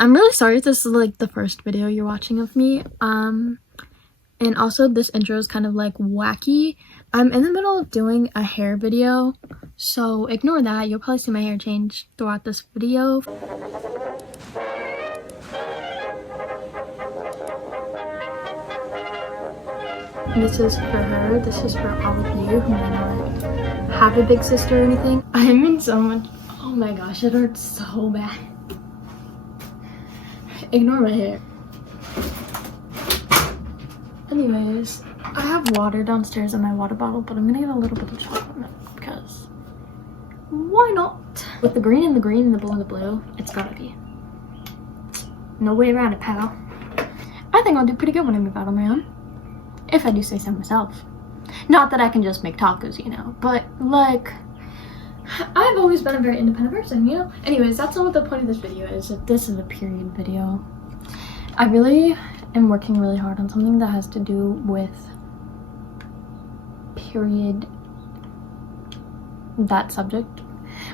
I'm really sorry if this is like the first video you're watching of me. And also this intro is kind of like wacky. I'm in the middle of doing a hair video, so ignore that. You'll probably see my hair change throughout this video. This is for her. This is for all of you who might not have a big sister or anything. I'm in so much. Oh my gosh, it hurts so bad. Ignore my hair. Anyways, I have water downstairs in my water bottle, but I'm gonna get a little bit of chocolate milk because why not? With the green and the green and the blue and the blue, it's gotta be. No way around it, pal. I think I'll do pretty good when I move out on my own. If I do say so myself. Not that I can just make tacos, you know, but like, I've always been a very independent person, you know? Anyways, that's not what the point of this video is. This is a period video. I really am working really hard on something that has to do with period, that subject.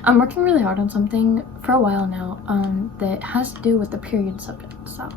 I'm working really hard on something for a while now that has to do with the period subject, so.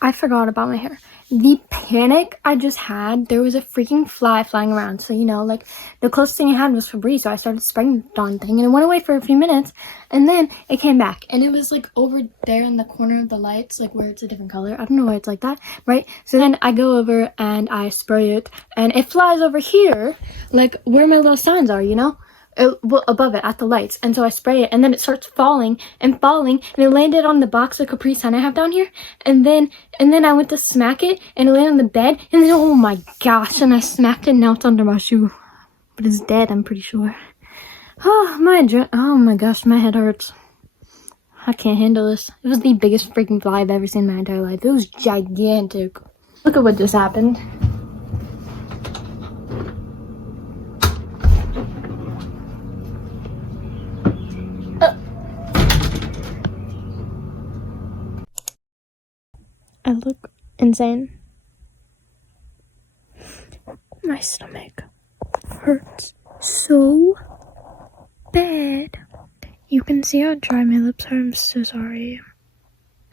I forgot about my hair. The panic I just had, there was a freaking fly flying around. So, you know, like, the closest thing I had was Febreze, so I started spraying the darn thing, and it went away for a few minutes, and then it came back, and it was, like, over there in the corner of the lights, like, where it's a different color. I don't know why it's like that, right? So then I go over, and I spray it, and it flies over here, like, where my little signs are, you know? Well, above it at the lights, and so I spray it, and then it starts falling and falling, and it landed on the box of Capri Sun I have down here, and then I went to smack it, and it landed on the bed, and then oh my gosh, and I smacked it, and now it's under my shoe, but it's dead, I'm pretty sure. Oh my gosh, my head hurts. I can't handle this. It was the biggest freaking fly I've ever seen in my entire life. It was gigantic. Look at what just happened. I look insane. My stomach hurts so bad. You can see how dry my lips are. I'm so sorry.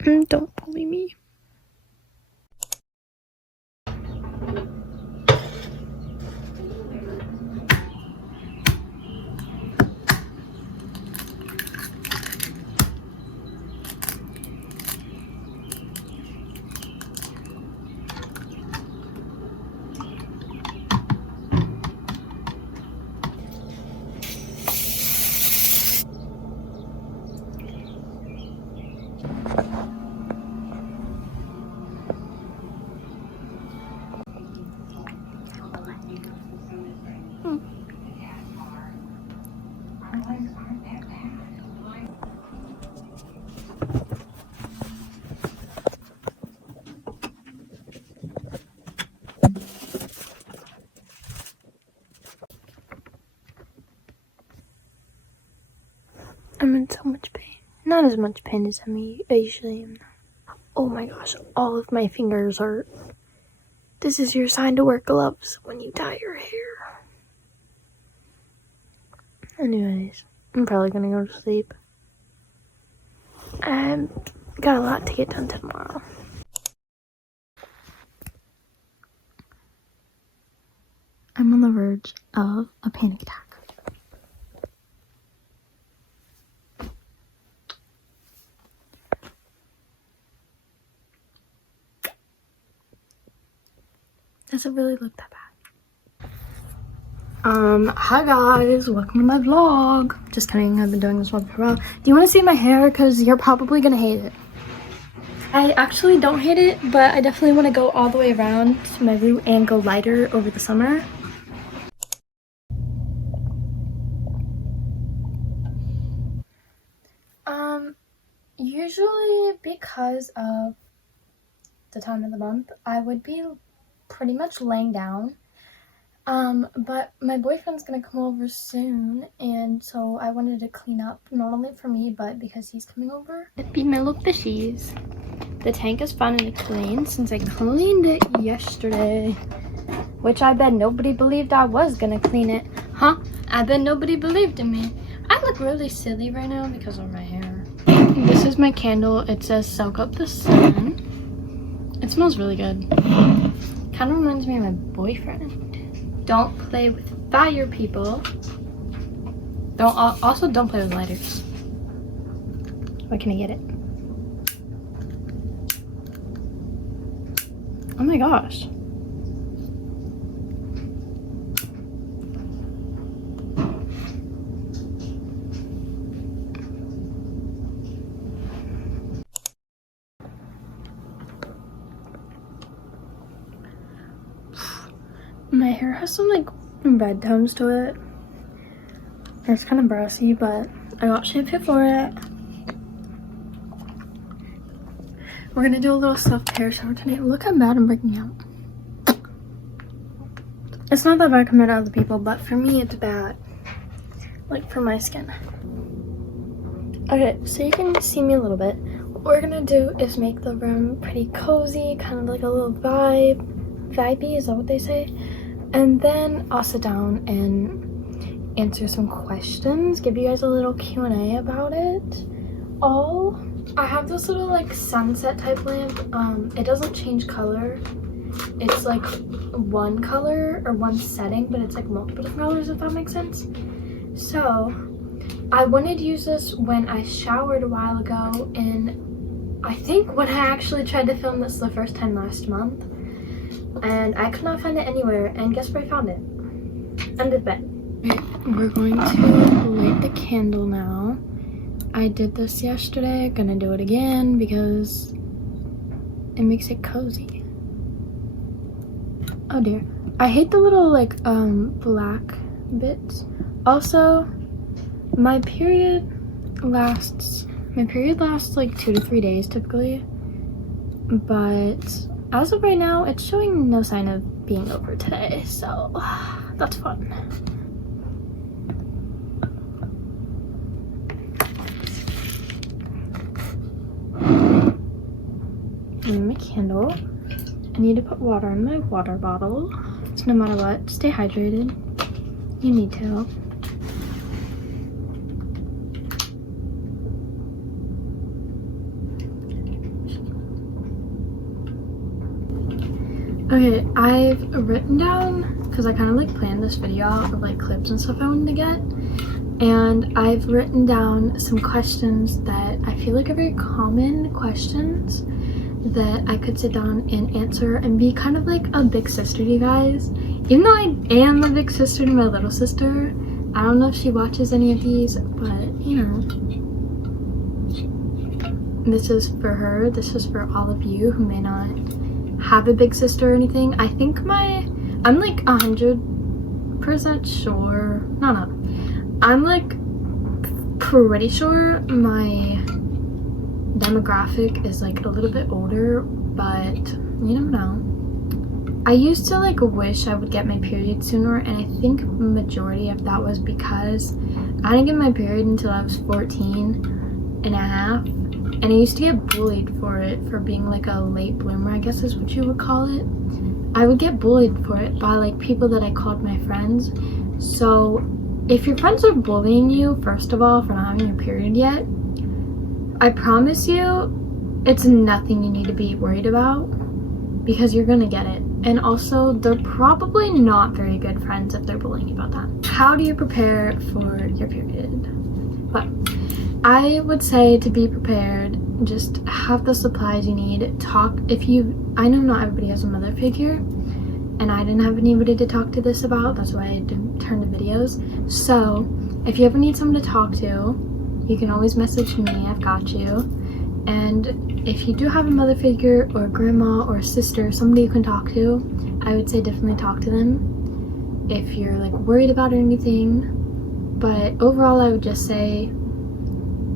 Don't bully me. I'm in so much pain. Not as much pain as I usually am. Oh my gosh, all of my fingers hurt. This is your sign to wear gloves when you dye your hair. Anyways, I'm probably gonna go to sleep. I've got a lot to get done tomorrow. I'm on the verge of a panic attack. Does it really look that bad? Hi guys, welcome to my vlog. Just kidding, I've been doing this vlog for a while. Do you want to see my hair? Because you're probably gonna hate it. I actually don't hate it, but I definitely want to go all the way around to my root and go lighter over the summer. Usually because of the time of the month, I would be pretty much laying down. But my boyfriend's gonna come over soon, and so I wanted to clean up, not only for me, but because he's coming over. Feed my little fishies. The tank is finally clean since I cleaned it yesterday, which I bet nobody believed I was gonna clean it. Huh? I bet nobody believed in me. I look really silly right now because of my hair. This is my candle. It says soak up the sun. It smells really good. Kind of reminds me of my boyfriend. Don't play with fire, people. Don't play with lighters. Why can I get it? Oh my gosh. My hair has some like red tones to it. It's kind of brassy, but I got shampoo for it. We're gonna do a little self-care shower today. Look how bad I'm breaking out. It's not that bad compared to other people, but for me it's bad. Like for my skin. Okay, so you can see me a little bit. What we're gonna do is make the room pretty cozy, kind of like a little vibey, is that what they say? And then I'll sit down and answer some questions, give you guys a little Q&A about it. I have this little like sunset type lamp. It doesn't change color. It's like one color or one setting, but it's like multiple different colors, if that makes sense. So I wanted to use this when I showered a while ago, and I think when I actually tried to film this the first time last month, and I could not find it anywhere, and guess where I found it? Under the bed. We're going to light the candle now. I did this yesterday, gonna do it again because it makes it cozy. Oh dear. I hate the little like black bits. Also, my period lasts like 2 to 3 days typically, but as of right now it's showing no sign of being over today, so that's fun. And my candle. I need to put water in my water bottle, so no matter what, stay hydrated. You need to. Okay, I've written down, because I kind of like planned this video out of like clips and stuff I wanted to get, and I've written down some questions that I feel like are very common questions that I could sit down and answer and be kind of like a big sister to you guys. Even though I am a big sister to my little sister, I don't know if she watches any of these, but you know, this is for her, this is for all of you who may not have a big sister or anything. I think I'm like 100% sure, I'm like pretty sure my demographic is like a little bit older, but you don't know. I used to like wish I would get my period sooner, and I think majority of that was because I didn't get my period until I was 14 and a half, and I used to get bullied for it, for being like a late bloomer, I guess is what you would call it. I would get bullied for it by like people that I called my friends. So if your friends are bullying you, first of all, for not having your period yet, I promise you it's nothing you need to be worried about, because you're gonna get it. And also, they're probably not very good friends if they're bullying you about that. How do you prepare for your period? But I would say to be prepared, just have the supplies you need. I know not everybody has a mother figure, and I didn't have anybody to talk to this about. That's why I didn't turn to videos. So if you ever need someone to talk to, you can always message me, I've got you. And if you do have a mother figure or a grandma or a sister, somebody you can talk to, I would say definitely talk to them if you're like worried about anything. But overall, I would just say,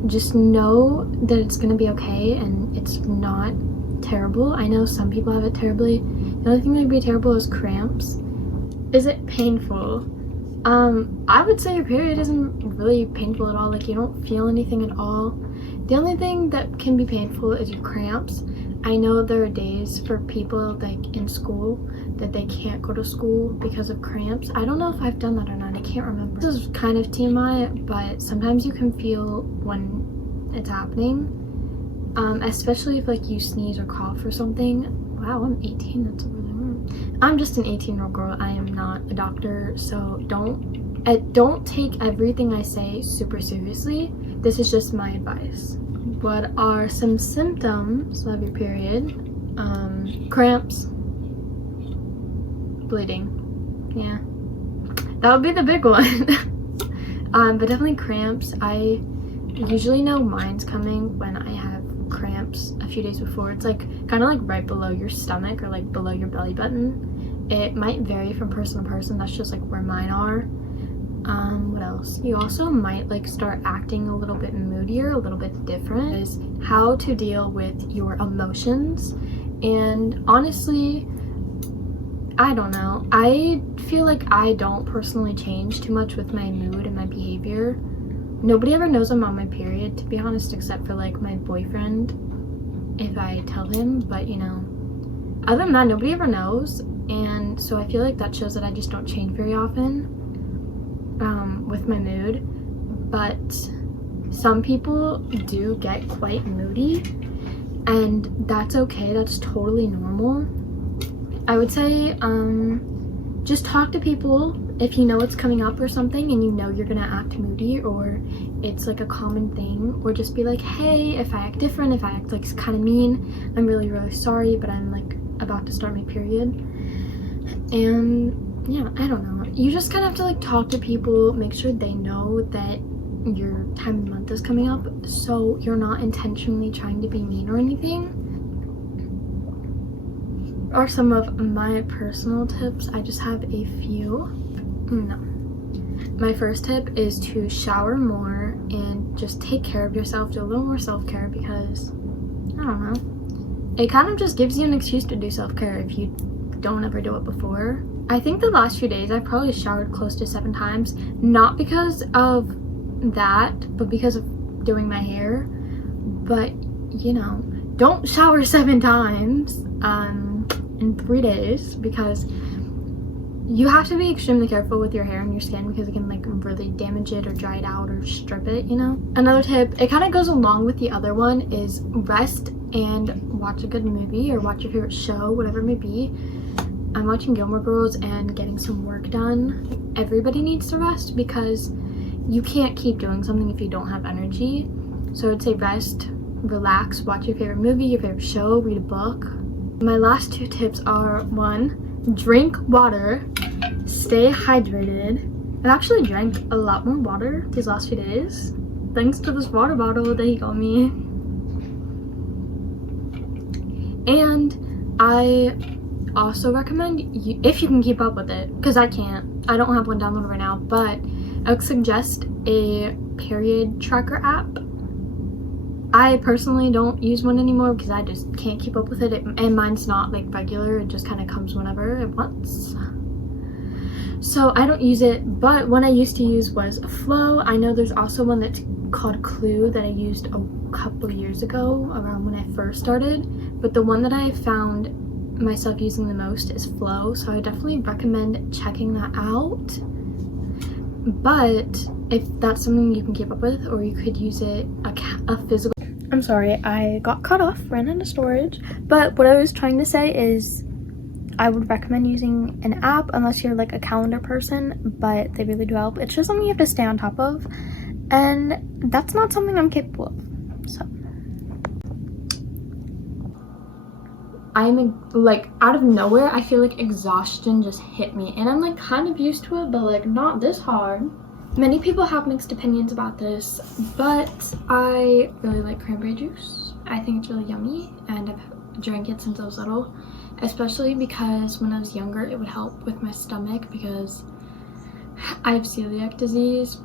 just know that it's gonna be okay and it's not terrible. I know some people have it terribly. The only thing that would be terrible is cramps. Is it painful? I would say your period isn't really painful at all. Like, you don't feel anything at all. The only thing that can be painful is your cramps. I know there are days for people like in school that they can't go to school because of cramps. I don't know if I've done that or not. I can't remember. This is kind of TMI, but sometimes you can feel when it's happening, especially if like you sneeze or cough or something. Wow, I'm 18. That's really weird. I'm just an 18-year-old girl. I am not a doctor, so don't take everything I say super seriously. This is just my advice. What are some symptoms of your period? Cramps, bleeding. Yeah, that would be the big one. But definitely cramps. I usually know mine's coming when I have cramps a few days before. It's like kind of like right below your stomach or like below your belly button. It might vary from person to person. That's just like where mine are. What else? You also might like start acting a little bit moodier, a little bit different. Is how to deal with your emotions. And honestly, I don't know. I feel like I don't personally change too much with my mood and my behavior. Nobody ever knows I'm on my period, to be honest, except for like my boyfriend, if I tell him. But you know, other than that, nobody ever knows. And so I feel like that shows that I just don't change very often with my mood. But some people do get quite moody, and that's okay. That's totally normal. I would say just talk to people if you know it's coming up or something and you know you're gonna act moody or it's like a common thing, or just be like, hey, if I act different, if I act like kind of mean, I'm really sorry, but I'm like about to start my period. And yeah, I don't know, you just kind of have to like talk to people, make sure they know that your time of month is coming up, so you're not intentionally trying to be mean or anything. Are some of my personal tips. I just have a few. No. My first tip is to shower more and just take care of yourself. Do a little more self-care, because I don't know, it kind of just gives you an excuse to do self-care if you don't ever do it before. I think the last few days I probably showered close to 7 times, not because of that, but because of doing my hair. But you know, don't shower 7 times in 3 days, because you have to be extremely careful with your hair and your skin, because it can like really damage it or dry it out or strip it, you know. Another tip, it kind of goes along with the other one, is rest and watch a good movie or watch your favorite show, whatever it may be. I'm watching Gilmore Girls and getting some work done. Everybody needs to rest, because you can't keep doing something if you don't have energy. So I would say rest, relax, watch your favorite movie, your favorite show, read a book. My last 2 tips are: 1, drink water, stay hydrated. I've actually drank a lot more water these last few days, thanks to this water bottle that he got me. And I also recommend, you, if you can keep up with it, because I can't, I don't have one downloaded right now, but I would suggest a period tracker app. I personally don't use one anymore because I just can't keep up with it, and mine's not like regular, it just kind of comes whenever it wants. So I don't use it, but one I used to use was Flow. I know there's also one that's called Clue that I used a couple years ago, around when I first started, but the one that I found myself using the most is Flow, so I definitely recommend checking that out. But if that's something you can keep up with, or you could use it a physical. I'm sorry, I got cut off, ran out of storage. But what I was trying to say is I would recommend using an app unless you're like a calendar person, but they really do help. It's just something you have to stay on top of, and that's not something I'm capable of. So I'm like, out of nowhere, I feel like exhaustion just hit me, and I'm like kind of used to it, but like not this hard. Many people have mixed opinions about this, but I really like cranberry juice. I think it's really yummy, and I've drank it since I was little, especially because when I was younger it would help with my stomach, because I have celiac disease,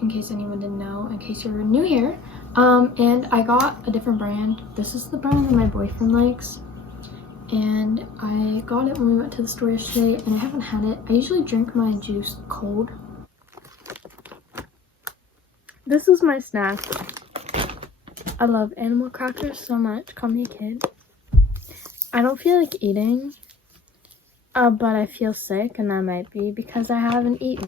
in case anyone didn't know, in case you're new here. And I got a different brand. This is the brand that my boyfriend likes, and I got it when we went to the store yesterday, and I haven't had it. I usually drink my juice cold. This is my snack. I love animal crackers so much. Call me a kid. I don't feel like eating, But I feel sick, and that might be because I haven't eaten.